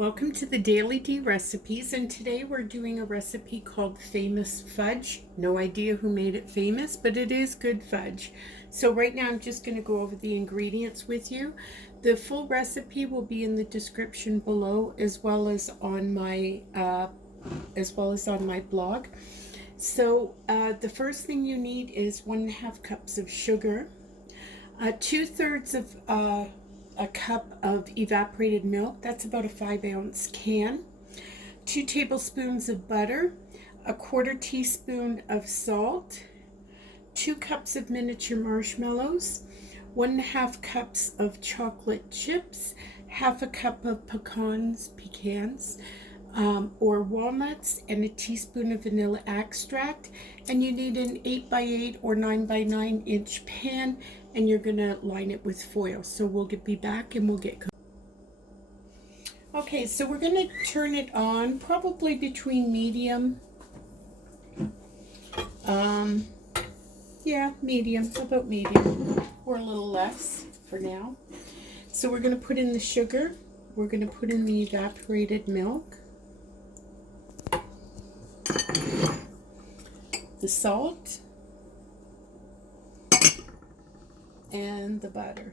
Welcome to the Daily D Recipes, and today we're doing a recipe called Famous Fudge. No idea who made it famous, but it is good fudge. So right now I'm just going to go over the ingredients with you. The full recipe will be in the description below, as well as on my blog. So the first thing you need is 1.5 cups of sugar, 2/3 of a cup of evaporated milk, that's about a 5-ounce can, 2 tablespoons of butter, a 1/4 teaspoon of salt, 2 cups of miniature marshmallows, 1.5 cups of chocolate chips, 1/2 cup of pecans, or walnuts, and a teaspoon of vanilla extract. And you need an 8x8 or 9x9 inch pan, and you're gonna line it with foil. So we'll be back and we'll get cooking. Okay, so we're gonna turn it on probably between medium, medium, about medium, or a little less for now. So we're gonna put in the sugar, we're gonna put in the evaporated milk, the salt, and the butter.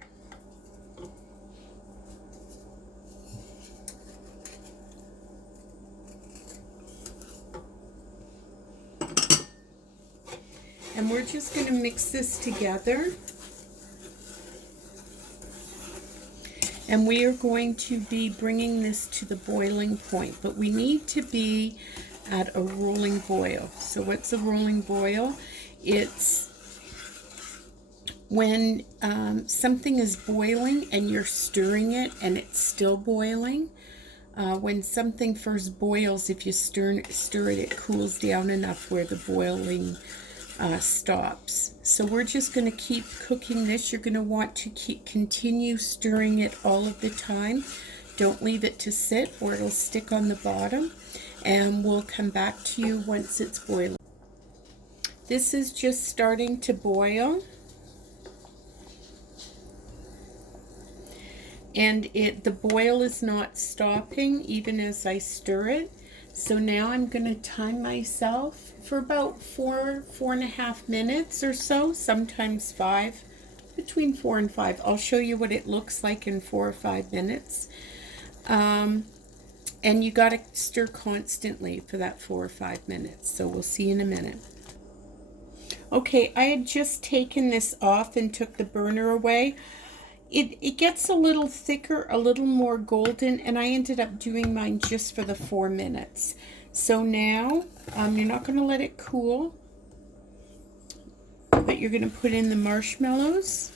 And we're just going to mix this together. And we are going to be bringing this to the boiling point, but we need to be at a rolling boil. So what's a rolling boil? It's when something is boiling and you're stirring it and it's still boiling. When something first boils, if you stir it, it cools down enough where the boiling stops. So we're just going to keep cooking this. You're going to want to continue stirring it all of the time. Don't leave it to sit or it'll stick on the bottom. And we'll come back to you once it's boiling. This is just starting to boil. And the boil is not stopping even as I stir it. So now I'm going to time myself for about 4.5 minutes or so, sometimes 5, between 4 and 5. I'll show you what it looks like in 4 or 5 minutes. And you got to stir constantly for that 4 or 5 minutes. So we'll see in a minute. Okay, I had just taken this off and took the burner away. It gets a little thicker, a little more golden, and I ended up doing mine just for the 4 minutes. So now, you're not going to let it cool, but you're going to put in the marshmallows.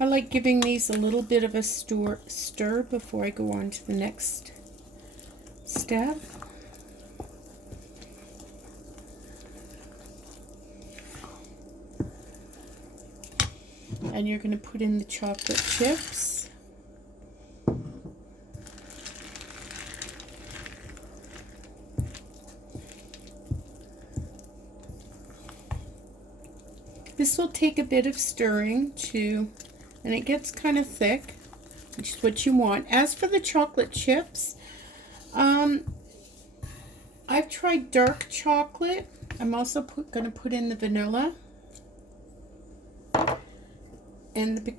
I like giving these a little bit of a stir before I go on to the next step. And you're going to put in the chocolate chips. This will take a bit of stirring too, and it gets kind of thick, which is what you want. As for the chocolate chips, I've tried dark chocolate. I'm also going to put in the vanilla and the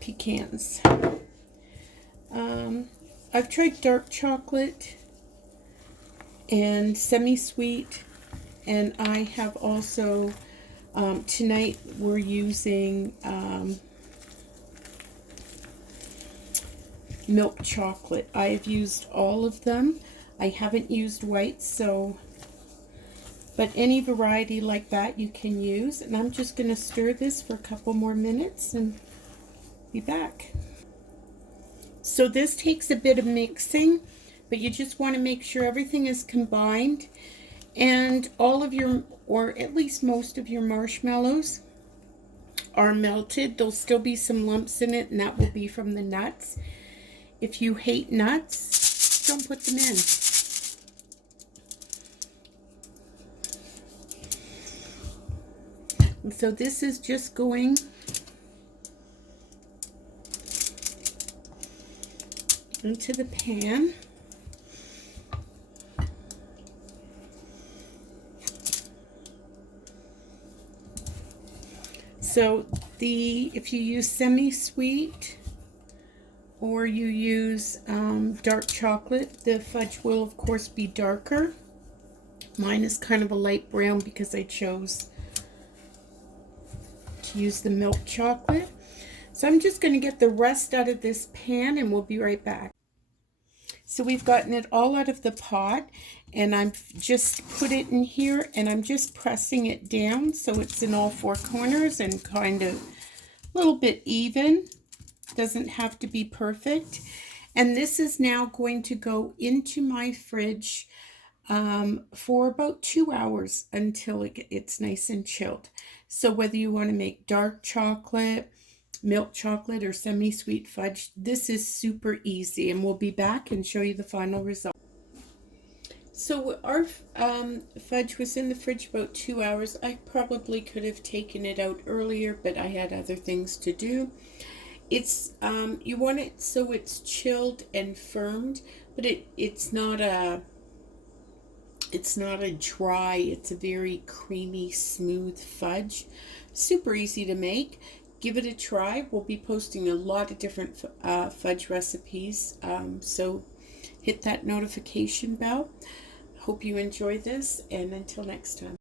pecans. I've tried dark chocolate and semi-sweet, and I have also, tonight we're using milk chocolate. I have used all of them. I haven't used white, but any variety like that you can use. And I'm just going to stir this for a couple more minutes and be back. So this takes a bit of mixing, but you just want to make sure everything is combined and all of your, or at least most of your marshmallows are melted. There'll still be some lumps in it, and that will be from the nuts. If you hate nuts, don't put them in. And so this is just going into the pan. So if you use semi-sweet or you use dark chocolate, the fudge will of course be darker. Mine is kind of a light brown because I chose to use the milk chocolate. So I'm just going to get the rest out of this pan and we'll be right back. So we've gotten it all out of the pot and I've just put it in here and I'm just pressing it down so it's in all four corners and kind of a little bit even. Doesn't have to be perfect. And this is now going to go into my fridge for about 2 hours until it's nice and chilled. So whether you want to make dark chocolate, milk chocolate, or semi-sweet fudge, this is super easy, and we'll be back and show you the final result. So our fudge was in the fridge about 2 hours. I probably could have taken it out earlier, but I had other things to do. It's you want it so it's chilled and firmed, but it's not a dry, it's a very creamy, smooth fudge. Super easy to make. Give it a try. We'll be posting a lot of different fudge recipes, so hit that notification bell. Hope you enjoy this, and until next time.